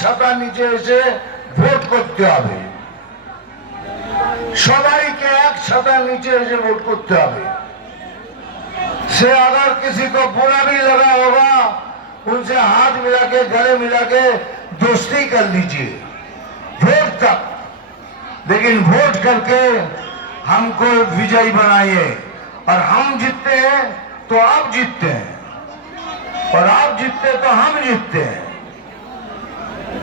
ছাতার নিচে এসে ভোট করতে হবে, সবাইকে এক ছাতার नीचे ऐसे वोट करते হবে। से अगर किसी को बुरा भी लगा होगा उनसे हाथ मिला के गले मिला के दोस्ती कर लीजिए वोट तक, लेकिन वोट करके हमको विजयी बनाइए। और हम जीतते हैं तो आप जीतते हैं, और आप जीतते तो हम जीतते हैं।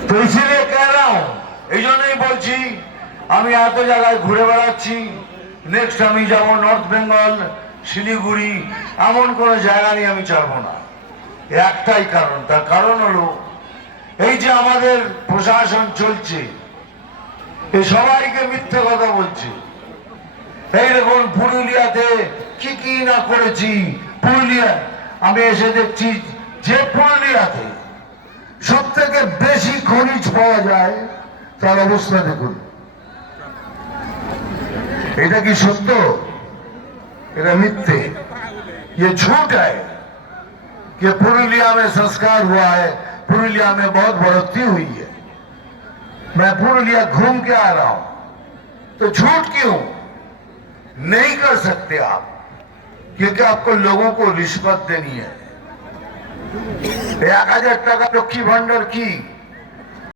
तो इसीलिए कह रहा हूं, এই জন্যই বলছি আমি এত জায়গায় ঘুরে বেড়াচ্ছি, নেক্সট আমি যাব নর্থ বেঙ্গল, শিলিগুড়ি, এমন কোন জায়গা নিয়ে আমি ছাড়বো না। একটাই কারণ, তার কারণ হলো এই যে আমাদের প্রশাসন চলছে এই সবাইকে মিথ্যে কথা বলছে। এই দেখুন পুরুলিয়াতে কি কি না করেছি, পুরুলিয়া আমি এসে দেখছি যে পুরুলিয়াতে সব থেকে বেশি খনিজ পাওয়া যায় তার অবস্থা দেখুন। এটা কি সত্য? এটা मिथ्ये, ये झूठ है कि पुरुलिया में संस्कार हुआ है, पुरुलिया में बहुत बढ़ोतरी हुई है। मैं पुरुलिया घूम के आ रहा हूं, तो झूठ क्यों नहीं कर सकते आप? क्योंकि आपको लोगों को रिश्वत देनी है। 1000 টাকা লক্ষ্মী ভান্ডার কি